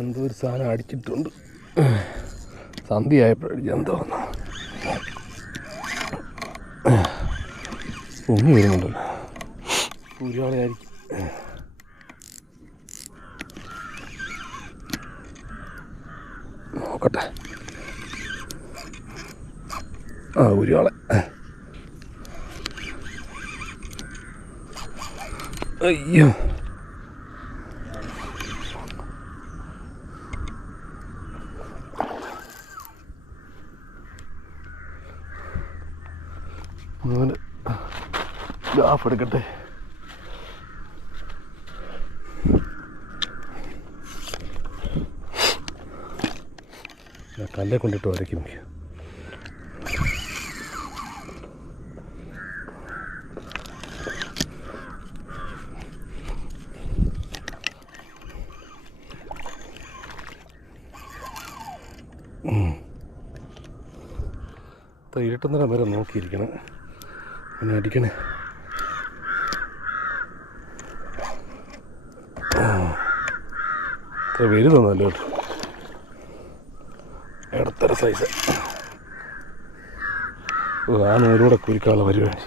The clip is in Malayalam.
എന്തോ ഒരു സാധനം അടിച്ചിട്ടുണ്ട്. സന്ധ്യയായപ്പോഴടിച്ച് എന്തോ പൊങ്ങി വരുന്നുണ്ടല്ലോ. ഉരുവാളയായിരിക്കും. നോക്കട്ടെ. ആ ഉരുവാള. അയ്യോ, അങ്ങനെ ഗ്യാഫ് എടുക്കട്ടെ. കല്ലെ കൊണ്ടിട്ട് വരയ്ക്കും. ഇരുട്ടുന്നേരം വരെ നോക്കിയിരിക്കണം. പിന്നെ അടിക്കണേ. വലുതൊന്നല്ലോ കേട്ടോ, ഇടത്തര സൈസ്. ആ നേരൂടെ കുരിക്കാനുള്ള പരിപാടി.